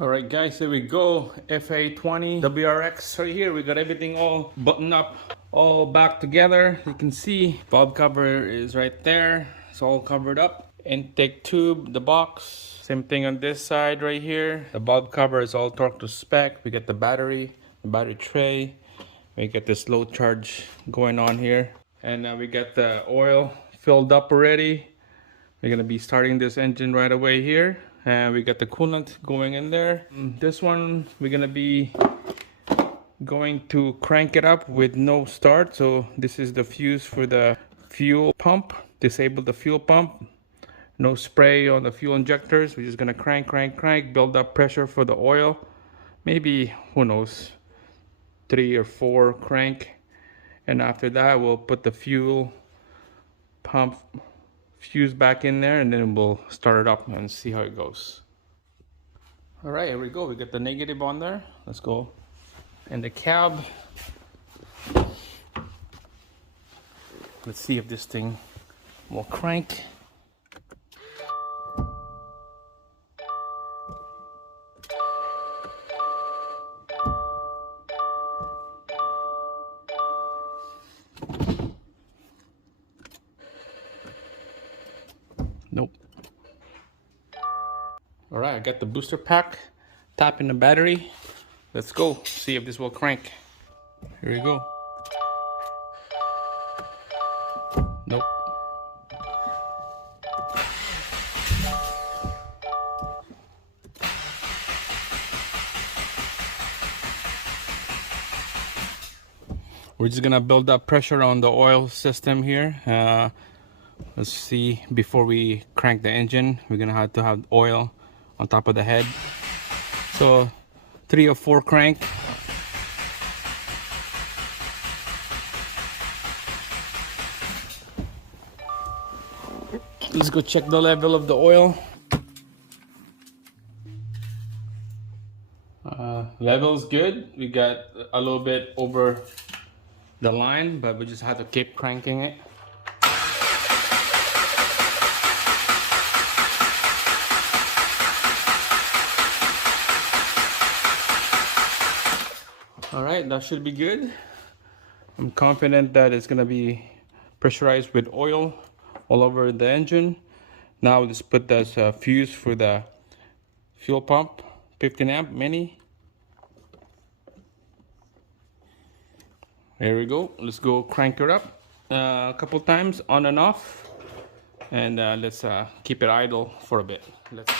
Alright guys, here we go. FA20 WRX right here. We got everything all buttoned up, all back together. You can see valve cover is right there. It's all covered up. Intake tube, the box. Same thing on this side right here. The valve cover is all torqued to spec. We get the battery tray. We get this low charge going on here. And we got the oil filled up already. We're gonna be starting this engine right away here. And we got the coolant going in there. This one, we're gonna be going to crank it up with no start. So this is the fuse for the fuel pump. Disable the fuel pump. No spray on the fuel injectors. We're just gonna crank, build up pressure for the oil. Maybe, who knows, 3 or 4 crank. And after that, we'll put the fuel pump fuse back in there, and then we'll start it up and see how it goes. All right, here we go. We got the negative on there. Let's go. And the cab. Let's see if this thing will crank. Nope. All right, I got the booster pack, tapping the battery. Let's go see if this will crank. Here we go. Nope. We're just gonna build up pressure on the oil system here. Let's see, before we crank the engine, we're gonna have to have oil on top of the head. So 3 or 4 crank. Let's go check the level of the oil. Level's good. We got a little bit over the line, but we just have to keep cranking it. All right, that should be good. I'm confident that it's gonna be pressurized with oil all over the engine. Now let's put this fuse for the fuel pump, 15 amp mini. There we go. Let's go crank it up a couple times on and off, and let's keep it idle for a bit. Let's.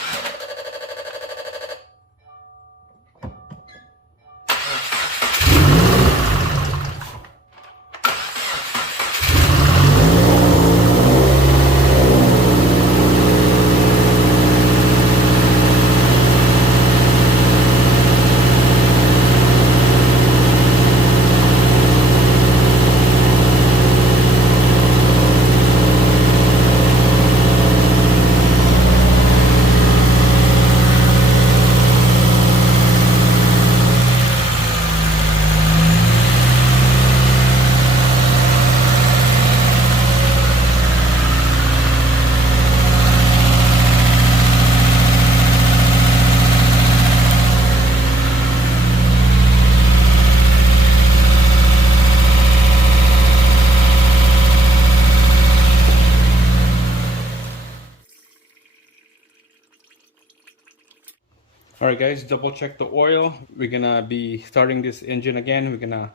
All right guys, double check the oil. We're gonna be starting this engine again. We're gonna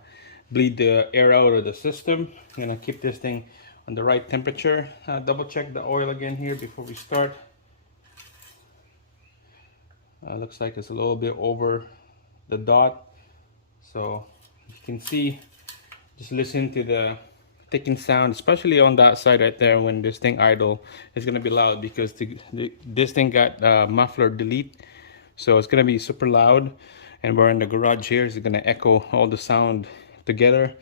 bleed the air out of the system. We're gonna keep this thing on the right temperature. Double check the oil again here before we start. Looks like it's a little bit over the dot. So you can see, just listen to the ticking sound, especially on that side right there. When this thing idle, it's gonna be loud because this thing got muffler delete. So it's gonna be super loud, and we're in the garage here. It's gonna echo all the sound together.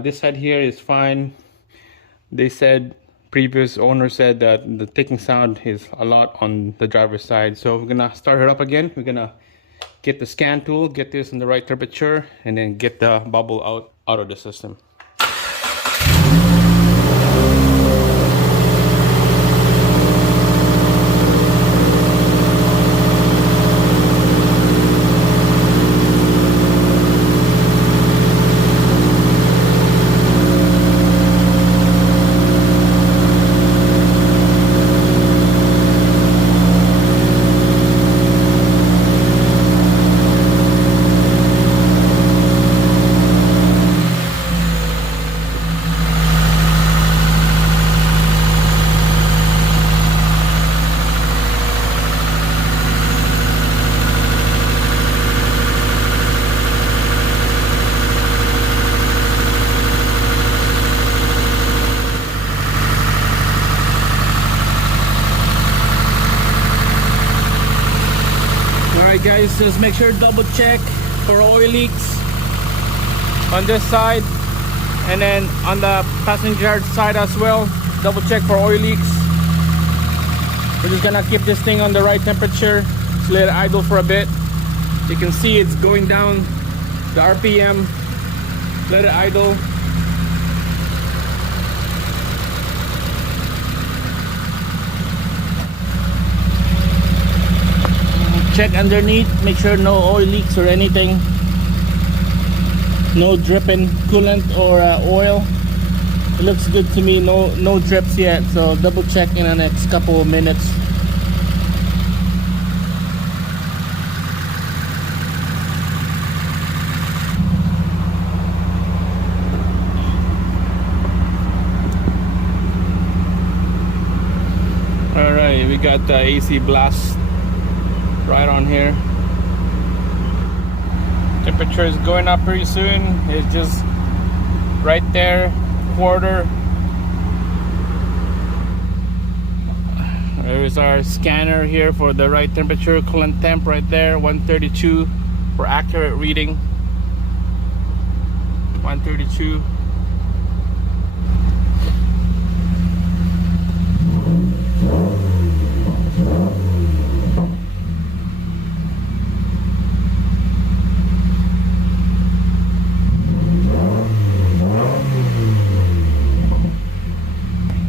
This side here is fine. They said previous owner said that the ticking sound is a lot on the driver's side. So we're gonna start it up again. We're gonna get the scan tool, get this in the right temperature, and then get the bubble out of the system. Alright guys, just make sure to double check for oil leaks on this side, and then on the passenger side as well, double check for oil leaks. We're just gonna keep this thing on the right temperature, just let it idle for a bit. You can see it's going down the RPM. Let it idle. Check underneath, make sure no oil leaks or anything. No dripping coolant or oil. It looks good to me, no drips yet, so double check in the next couple of minutes. Alright, we got the AC blast right on here. Temperature is going up pretty soon. It's just right there, quarter. There's our scanner here for the right temperature, coolant temp right there, 132 for accurate reading. 132.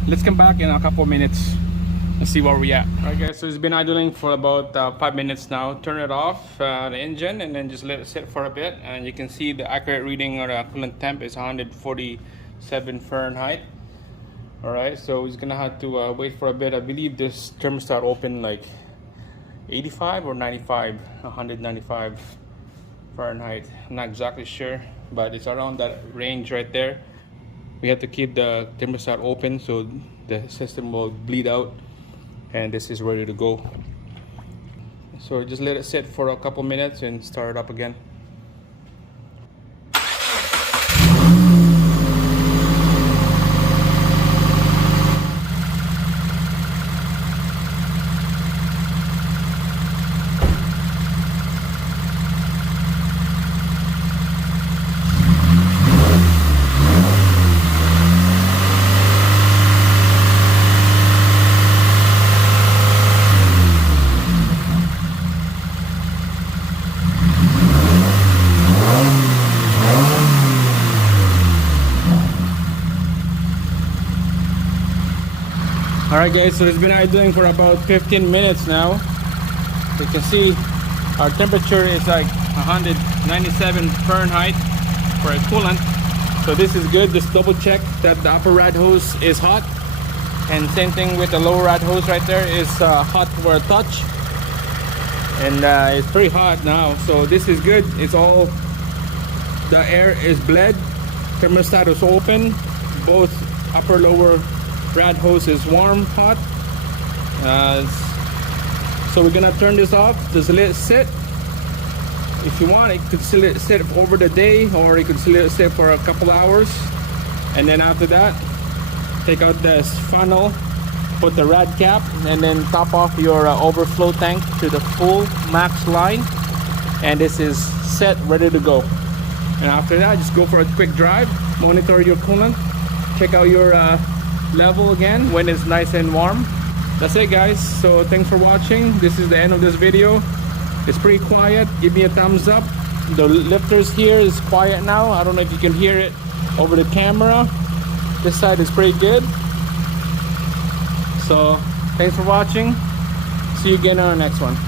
Let's come back in a couple of minutes and see where we at. Alright guys, so it's been idling for about 5 minutes now. Turn it off, the engine, and then just let it sit for a bit, and you can see the accurate reading or the coolant temp is 147 Fahrenheit. Alright, so he's gonna have to wait for a bit. I believe this thermostat opened like 85 or 95, 195 Fahrenheit. I'm not exactly sure, but it's around that range right there. We have to keep the thermostat open so the system will bleed out, and this is ready to go. So just let it sit for a couple minutes and start it up again. Alright guys, so it's been idling for about 15 minutes now. You can see our temperature is like 197 Fahrenheit for a coolant. So this is good. Just double check that the upper rad hose is hot. And same thing with the lower rad hose right there is hot for a touch. And it's pretty hot now. So this is good. It's all, the air is bled. Thermostat is open. Both upper lower rad hose is warm, hot. So we're gonna turn this off. Just let it sit. If you want, it could sit over the day, or you could let it sit for a couple hours, and then after that, take out this funnel, put the rad cap, and then top off your overflow tank to the full max line, and this is set, ready to go. And after that, just go for a quick drive, monitor your coolant, check out your level again when it's nice and warm. That's it, guys. So thanks for watching. This is the end of this video. It's pretty quiet. Give me a thumbs up. The lifters here is quiet now. I don't know if you can hear it over the camera. This side is pretty good. So thanks for watching. See you again on the next one.